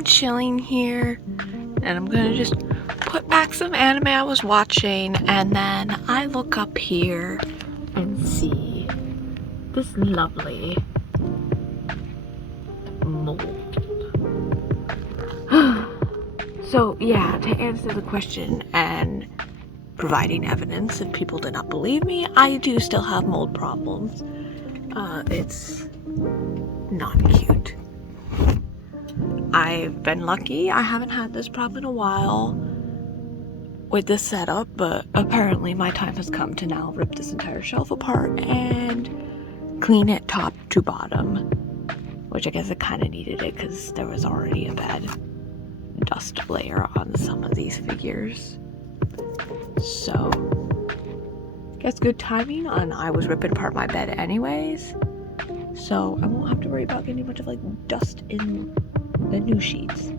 I'm chilling here and I'm gonna just put back some anime I was watching, and then I look up here and see this lovely mold. So yeah, to answer the question and providing evidence if people did not believe me, I do still have mold problems. It's not cute. I've been lucky. I haven't had this problem in a while with this setup, but apparently my time has come to now rip this entire shelf apart and clean it top to bottom, which I guess it kind of needed it because there was already a bad dust layer on some of these figures. So I guess good timing, and I was ripping apart my bed anyways, so I won't have to worry about getting a bunch of like dust in the new sheets.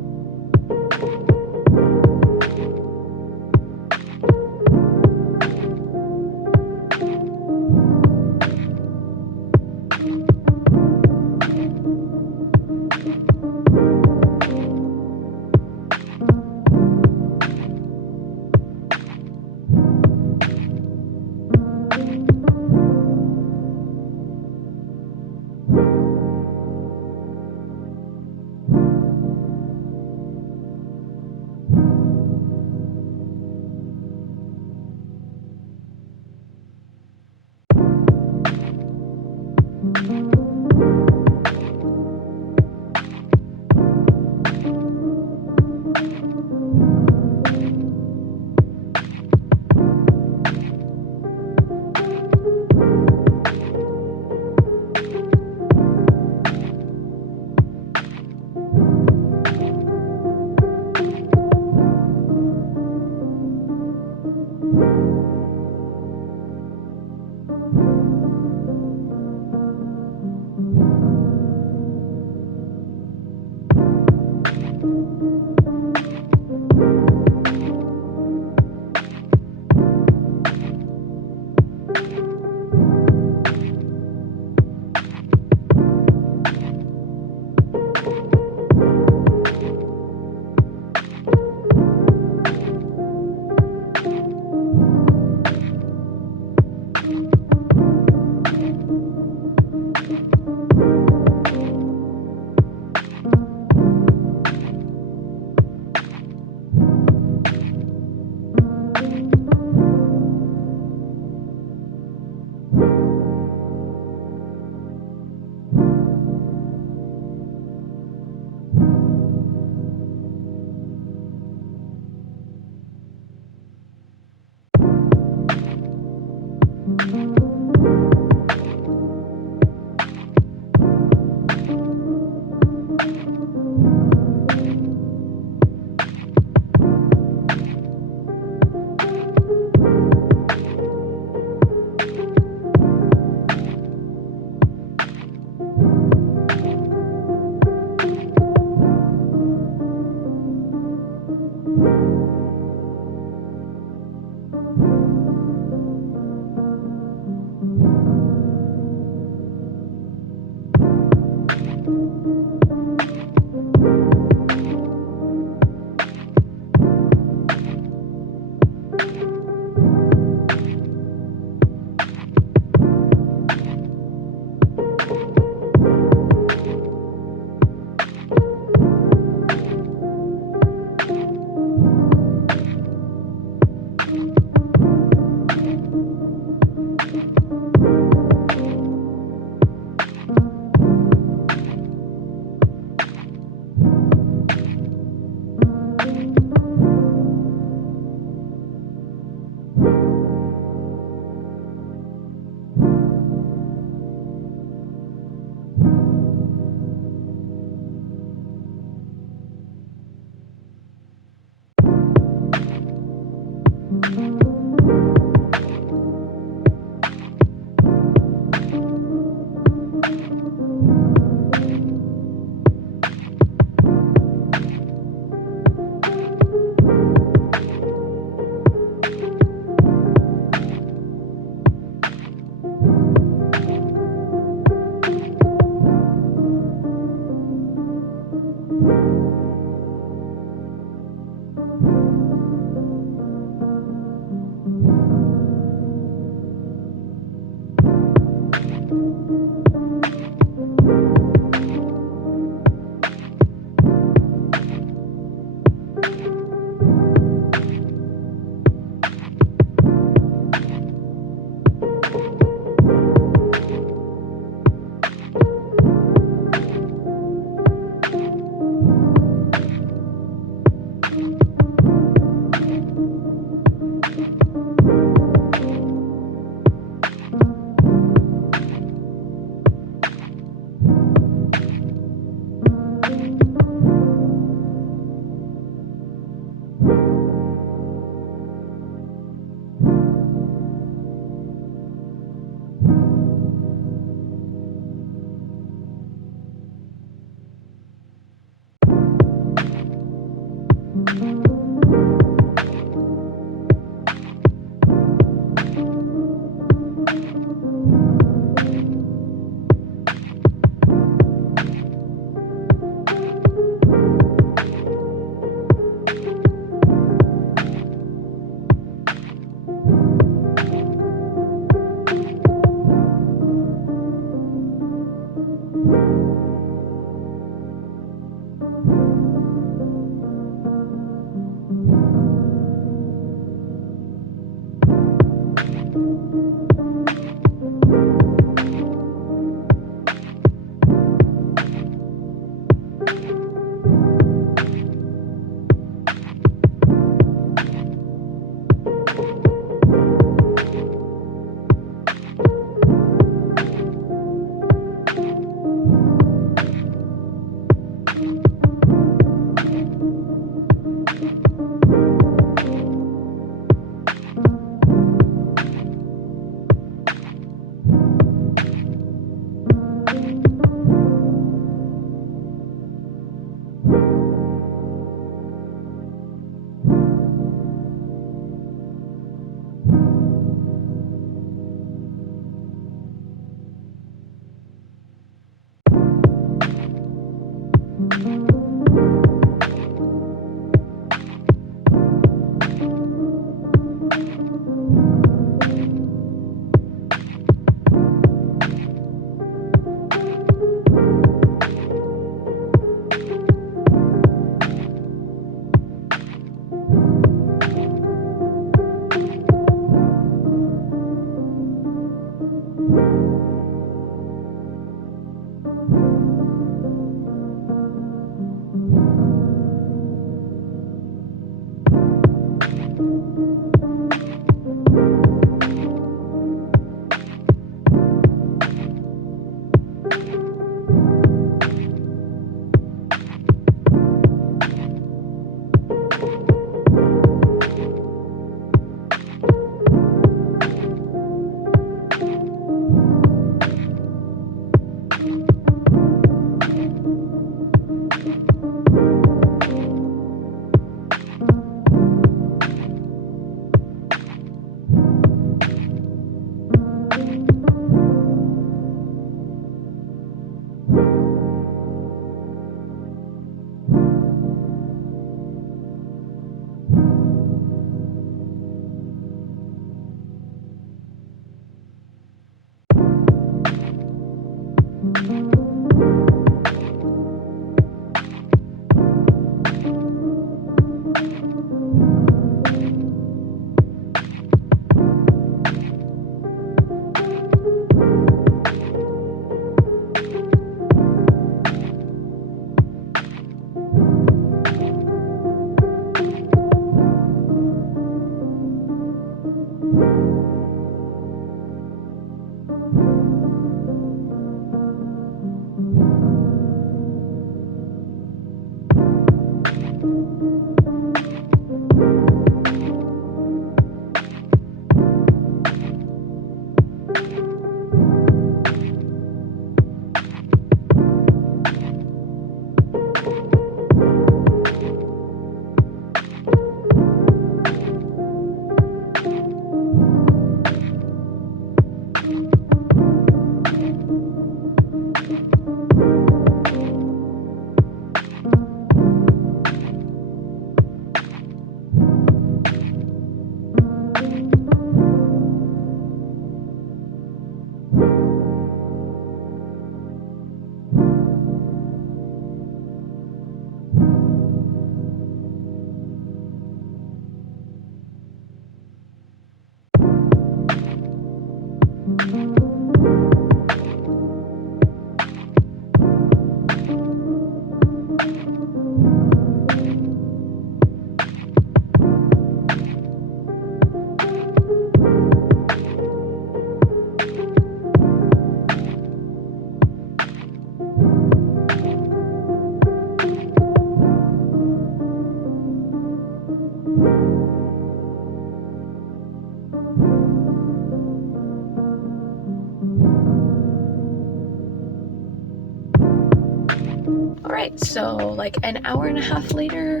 Alright, so like an hour and a half later,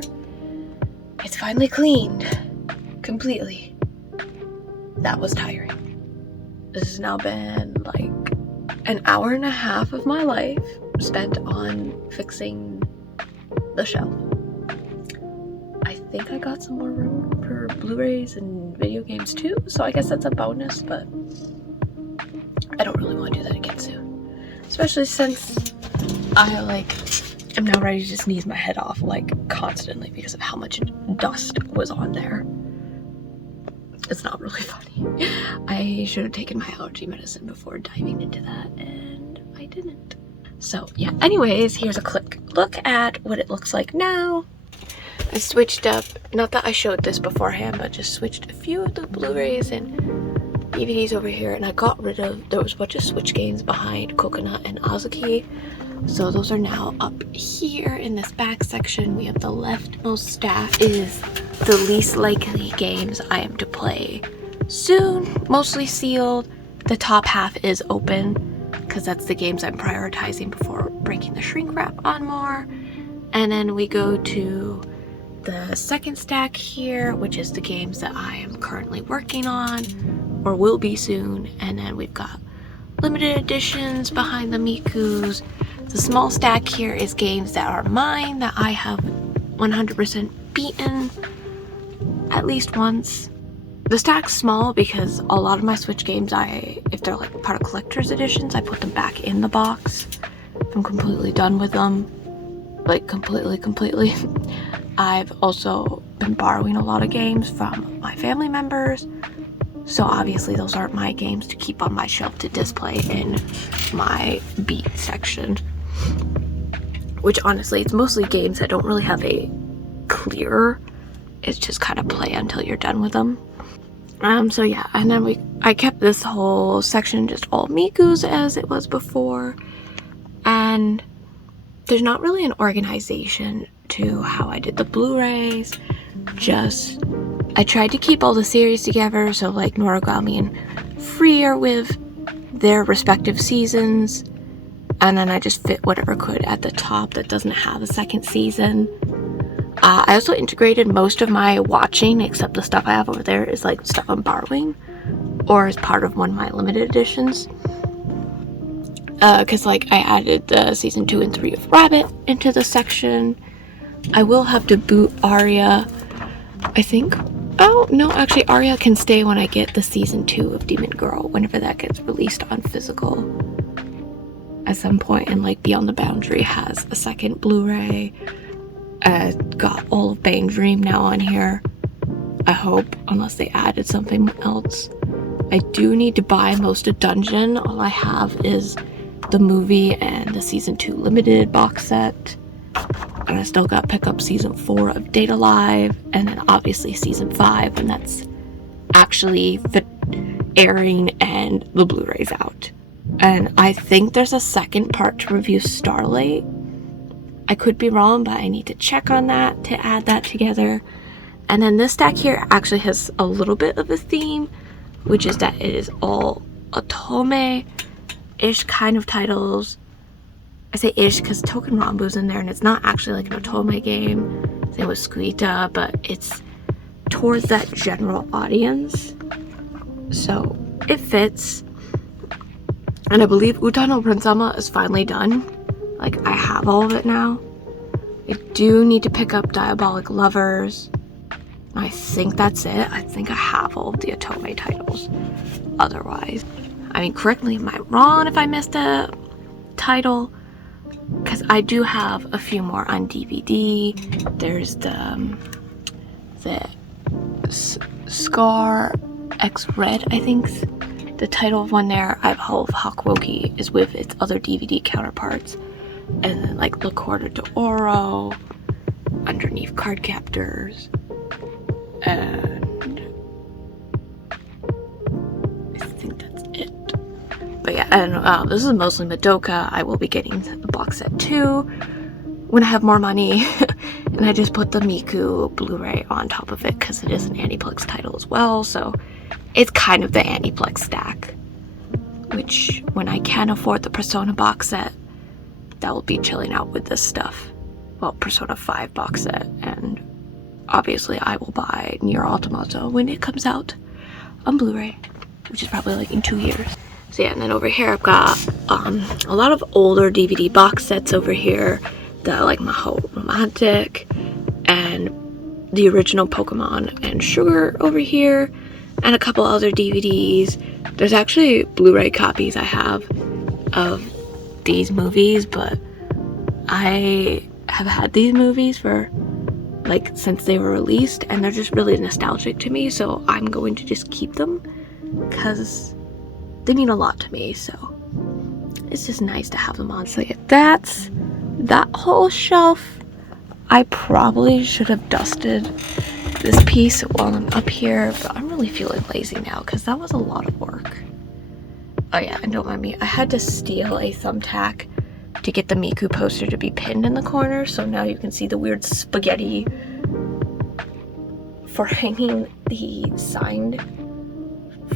it's finally cleaned completely. That was tiring. This has now been like an hour and a half of my life spent on fixing the shelf. I think I got some more room for Blu-rays and video games too, so I guess that's a bonus, but I don't really want to do that again soon. Especially since I am now ready to sneeze my head off constantly because of how much dust was on there. It's not really funny. I should have taken my allergy medicine before diving into that, and I didn't. So yeah, anyways, here's a quick look at what it looks like now. I switched up, not that I showed this beforehand, but just switched a few of the Blu-rays and DVDs over here, and I got rid of, there was a bunch of Switch games behind Coconut and Azuki. So those are now up here in this back section. We have the leftmost stack is the least likely games I am to play soon, mostly sealed. The top half is open because that's the games I'm prioritizing before breaking the shrink wrap on more. And then we go to the second stack here, which is the games that I am currently working on or will be soon. And then we've got limited editions behind the Mikus. The small stack here is games that are mine that I have 100% beaten at least once. The stack's small because a lot of my Switch games, if they're like part of collector's editions, I put them back in the box. I'm completely done with them. Like completely. I've also been borrowing a lot of games from my family members. So obviously those aren't my games to keep on my shelf to display in my beat section. Which honestly, it's mostly games that don't really have a clear, it's just kind of play until you're done with them. So yeah, and then I kept this whole section just all Mikus as it was before. And there's not really an organization to how I did the Blu-rays. Just, I tried to keep all the series together, so like Noragami and Free are with their respective seasons. And then I just fit whatever could at the top that doesn't have a second season. I also integrated most of my watching, except the stuff I have over there is like stuff I'm borrowing or as part of one of my limited editions. Because I added the season 2 and 3 of Rabbit into the section. I will have to boot Aria, I think. Oh, no, actually Aria can stay when I get the season 2 of Demon Girl, whenever that gets released on physical at some point. And Beyond the Boundary has a second Blu-ray. Got all of Bang Dream now on here, I hope, unless they added something else. I do need to buy most of Dungeon. All I have is the movie and the season 2 limited box set. And I still got to pick up season 4 of Data Live, and then obviously season 5 when that's actually airing and the Blu-ray's out. And I think there's a second part to review Starlight. I could be wrong, but I need to check on that to add that together. And then this stack here actually has a little bit of a theme, which is that it is all otome-ish kind of titles. I say ish because Token Rambu's in there, and it's not actually like an otome game. Same with Squita, but it's towards that general audience. So it fits. And I believe Uta no Prince-sama is finally done. I have all of it now. I do need to pick up Diabolic Lovers. I think that's it. I think I have all of the otome titles. Otherwise, I mean, correct me, am I wrong if I missed a title? Because I do have a few more on DVD. There's the Scar X Red, I think. The title of one there. I have all of Hakuoki is with its other DVD counterparts. And then La Corda de Oro, underneath Card Captors, and I think that's it. But yeah, and this is mostly Madoka. I will be getting the box set too when I have more money. And I just put the Miku Blu-ray on top of it because it is an Aniplex title as well, so it's kind of the Aniplex stack, which when I can afford the Persona box set, that will be chilling out with this stuff. Well, Persona 5 box set and obviously I will buy Nier Automata when it comes out on Blu-ray, which is probably like in 2 years. So yeah, and then over here I've got a lot of older DVD box sets over here that like Maho Romantic and the original Pokemon and Sugar over here, and a couple other DVDs. There's actually Blu-ray copies I have of these movies, but I have had these movies for like since they were released, and they're just really nostalgic to me, so I'm going to just keep them because they mean a lot to me. So it's just nice to have them on. So yeah, that's that whole shelf. I probably should have dusted this piece while I'm up here, but I'm really feeling lazy now because that was a lot of work. Oh yeah, and don't mind me, I had to steal a thumbtack to get the Miku poster to be pinned in the corner, so now you can see the weird spaghetti for hanging the signed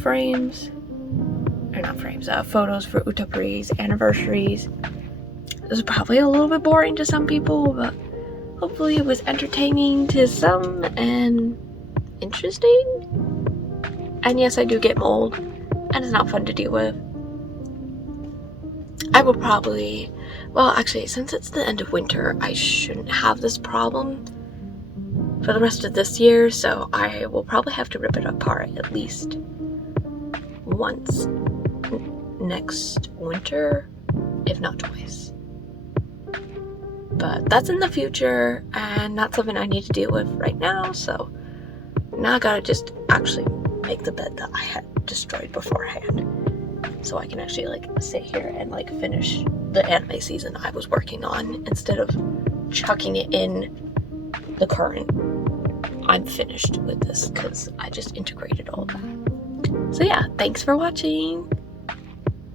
frames, or not frames, photos for Utapuri's anniversaries. This is probably a little bit boring to some people, but hopefully it was entertaining to some and interesting. And yes, I do get mold, and it's not fun to deal with. I will probably, well actually, since it's the end of winter, I shouldn't have this problem for the rest of this year, so I will probably have to rip it apart at least once next winter, if not twice. But that's in the future and not something I need to deal with right now, so now I gotta just actually make the bed that I had destroyed beforehand, so I can actually like sit here and like finish the anime season I was working on instead of chucking it in the current. I'm finished with this because I just integrated all that. So yeah, thanks for watching.